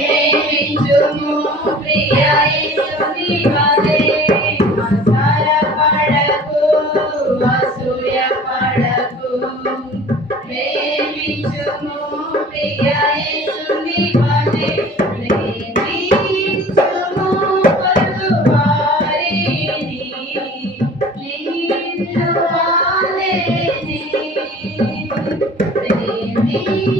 ప్రేమించుము ప్రియ యేసుని వలె మత్సరపడకు అసూయ పడకు ప్రేమించుము ప్రియ యేసుని వలె ప్రేమించుము పలువారిని నిన్ను వాలేని ప్రేమించుము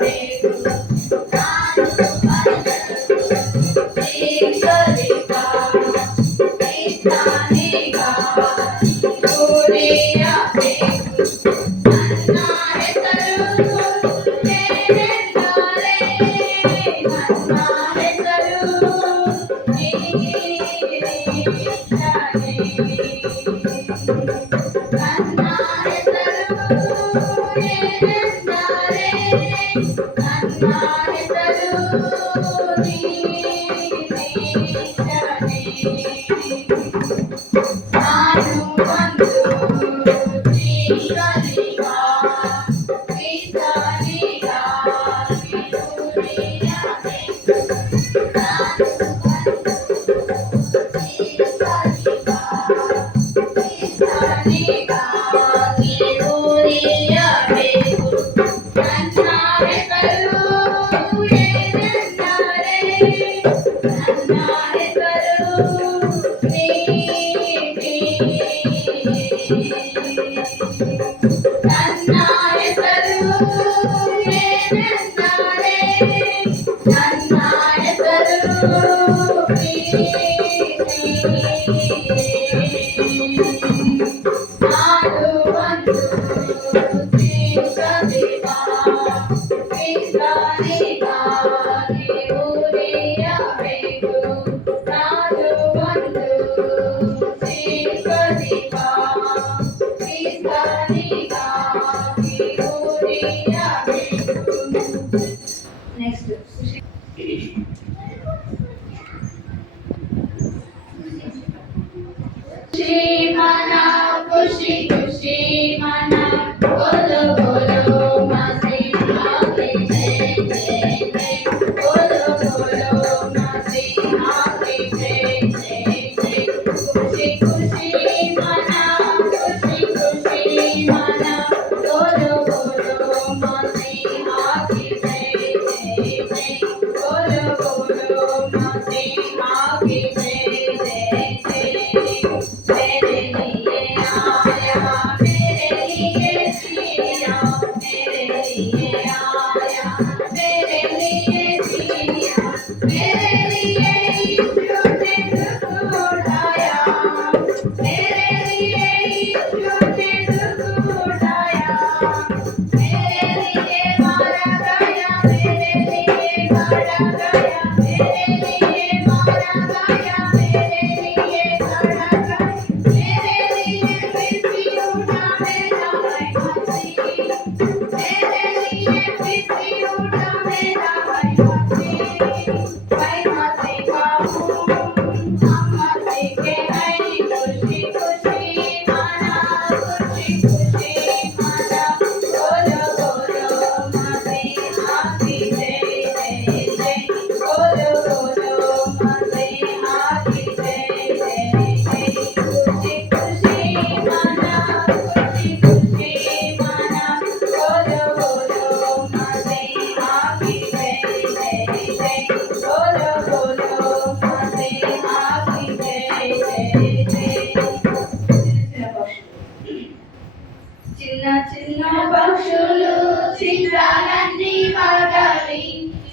వేగు నాను వందు శ్రీకరిగా శ్రీస్తానిగా కోరియా వేగు ನನ್ನ ಹೆಸರು ಏನೆಂದರೆ ನನ್ನ ಹೆಸರು ನನ್ನ ಹೆಸರು ಏನೆಂದರೆ ನನ್ನ ಹೆಸರು ನಾನು ಒಂದು ಶ್ರೀಕರಿಗ ಶ್ರೀಸ್ತನಿಗ ಕಿರುರಿಯ ಬೇಕು ನಾನು ಒಂದು ಶ್ರೀಕರಿಗ ಶ್ರೀಸ್ತನಿಗ ಕಿರುರಿಯ ಬೇಕು ನನ್ನ ಹೆಸರು ಏನೆಂದರೆ ನನ್ನ ಹೆಸರು ನನ್ನ ಹೆಸರು ಏನೆಂದರೆ ನನ್ನ ಹೆಸರು ನಾನು ಒಂದು ಶ್ರೀಕರಿಗ ಶ್ರೀಸ್ತನಿಗ ಕಿರುರಿಯ ಬೇಕು ನಾನು ಒಂದು ಶ್ರೀಕರಿಗ ಶ್ರೀಸ್ತನಿಗ ಕಿರುರಿಯ ಬೇಕು. నెక్స్ట్ ఖుషి మనా ఖుషి ఖుషి మనా బోలో బోలో మసీహాకి జై జై జై బోలో బోలో మసీహాకి జై జై జై ఖుషి ఖుషి మనా ఖుషి ఖుషి మనా బోలో బోలో మసీహాకి జై జై జై బోలో బోలో మసీహాకి జై జై జై मेरे लिए आया मेरे लिए जिया मेरे लिए आया मेरे लिए जिया मेरे लिए यीशु ने दुख उठाया मेरे लिए यीशु ने दुख उठाया मेरे लिए मारा गया मेरे लिए गढ़ा गया मेरे लिए मारा गया मेरे लिए गढ़ा गया मेरे लिए फिर उठा मेरा भाई मसीह मेरे लिए फिर उठा मेरा भाई मसीह का हूँ हम मसीह के हैं खुशी खुशी माना खुशी खुशी माना बोलो बोलो मसीह की जय जय जय बोलो बोलो मसीह की जय जय जय खुशी खुशी माना खुशी खुशी माना बोलो बोलो मसीह की जय जय जय बोलो बोलो मसीह की जय जय जय చిన్న చిన్న పక్షులు చిత్రాలన్నీ వాడాలి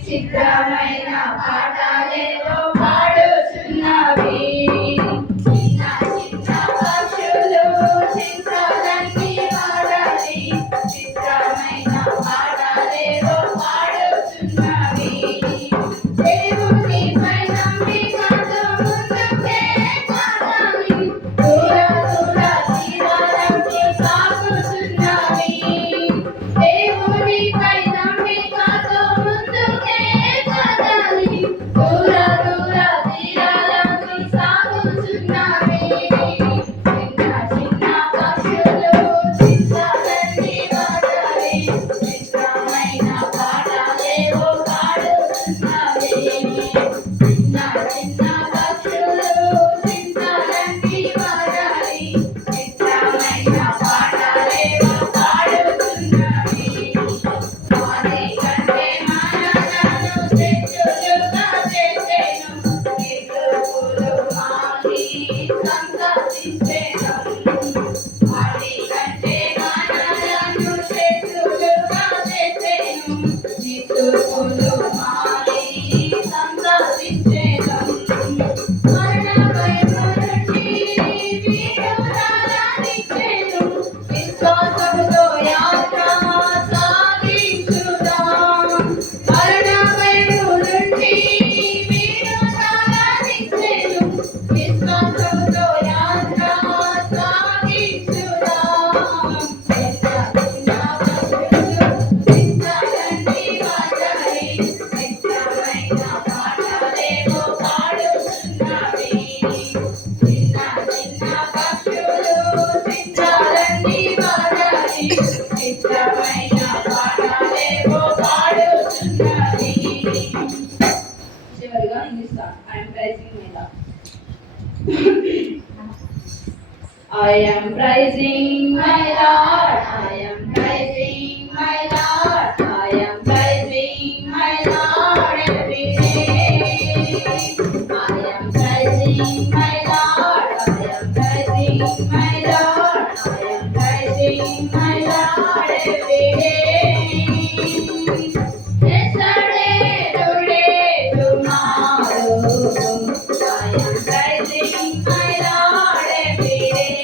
చిత్రమైన పాఠాలేవో పాడుచున్నవి చిన్న చిన్న పక్షులు చిత్రాలన్నీ వాడాలి చిత్రమైన పాఠాలేవో పాడుచున్నవి దేవుని పైన మీకతో ముందుకే సాగాలి దూర దూర తీరాలకి సాగుతున్నవి దేవుని పైన మీకతో ముందుకే సాగాలి తూర్పులు మారి సంతోషించేదం. మరణ భయము నుండి విడుదలనిచ్చెను. విశ్వాసముతో యాత్ర సాగించుదాం. మరణ భయము నుండి విడుదలనిచ్చెను. విశ్వాసముతో యాత్ర సాగించుదాం. చివరిగా English I'm praising my lord. I am praising my Lord, I am praising my Lord, I am praising my Lord every day. I am praising my Lord, I am praising my Lord, I am praising my Lord every day. Yesterday, today, tomorrow, I am praising my Lord every day.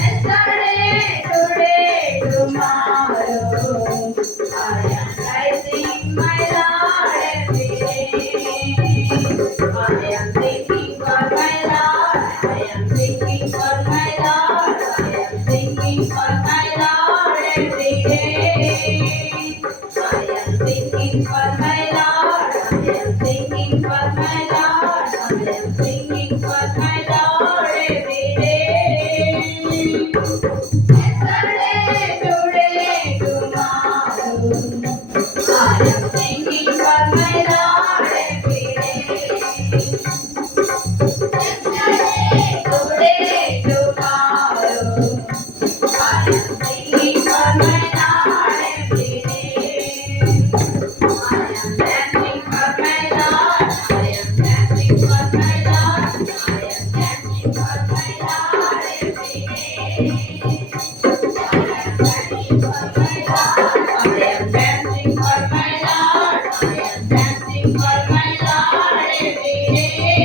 Yesterday, today, tomorrow, I am praising my Lord every day. I am singing for my Lord, I am singing for my Lord, I am singing for my Lord every day. I am singing for my Lord, I am singing for my Lord, I am singing for my Lord every day. Yesterday, today, tomorrow, I am singing for my Lord every day. Yesterday, today, tomorrow, I am singing for my Lord every day. I am dancing for my Lord, I am dancing for my Lord, I am dancing for my Lord every day. I am dancing for my Lord, I am dancing for my Lord, I am dancing for my Lord every day.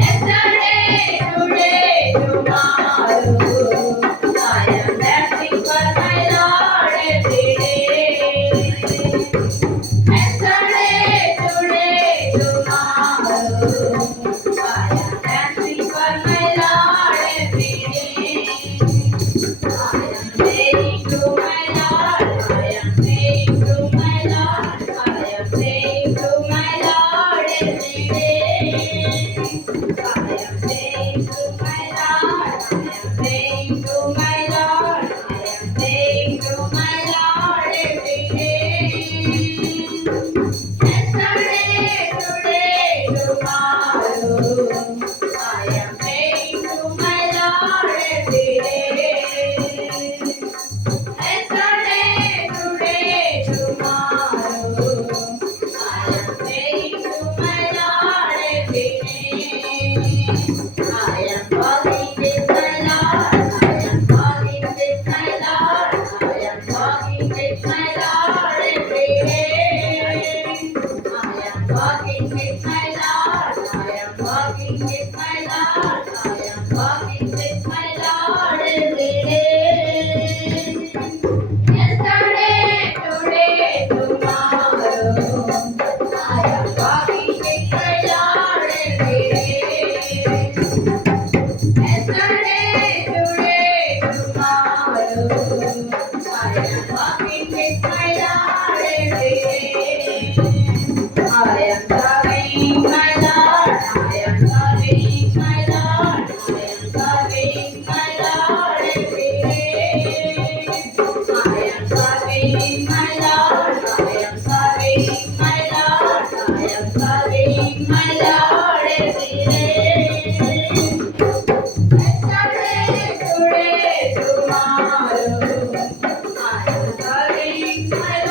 Yesterday, today, tomorrow, I am dancing for my Lord every day. Yesterday, today, tomorrow, I am dancing for my Lord every day. I am praying to my Lord, I am praying to my Lord, I am praying to my Lord every day. I am praying to my Lord, I am praying to my Lord, I am praying to my Lord every day. Yesterday, today, tomorrow, I am praying to my Lord every day. Yesterday, today, tomorrow, I am praying to my Lord every day. I am walking with my Lord, I am walking with my Lord, I am walking with my Lord every day. I am walking with my Lord, I am walking with my Lord, I am walking with my Lord every day. Yesterday, today, tomorrow, I am walking with my Lord every day. Yesterday, today, tomorrow, I am walking with my Lord every day. I am serving my Lord, I am serving my Lord, I am serving my Lord every day. I am serving my Lord, I am serving my Lord, I am serving my Lord every day. Yesterday, today, tomorrow, I am serving my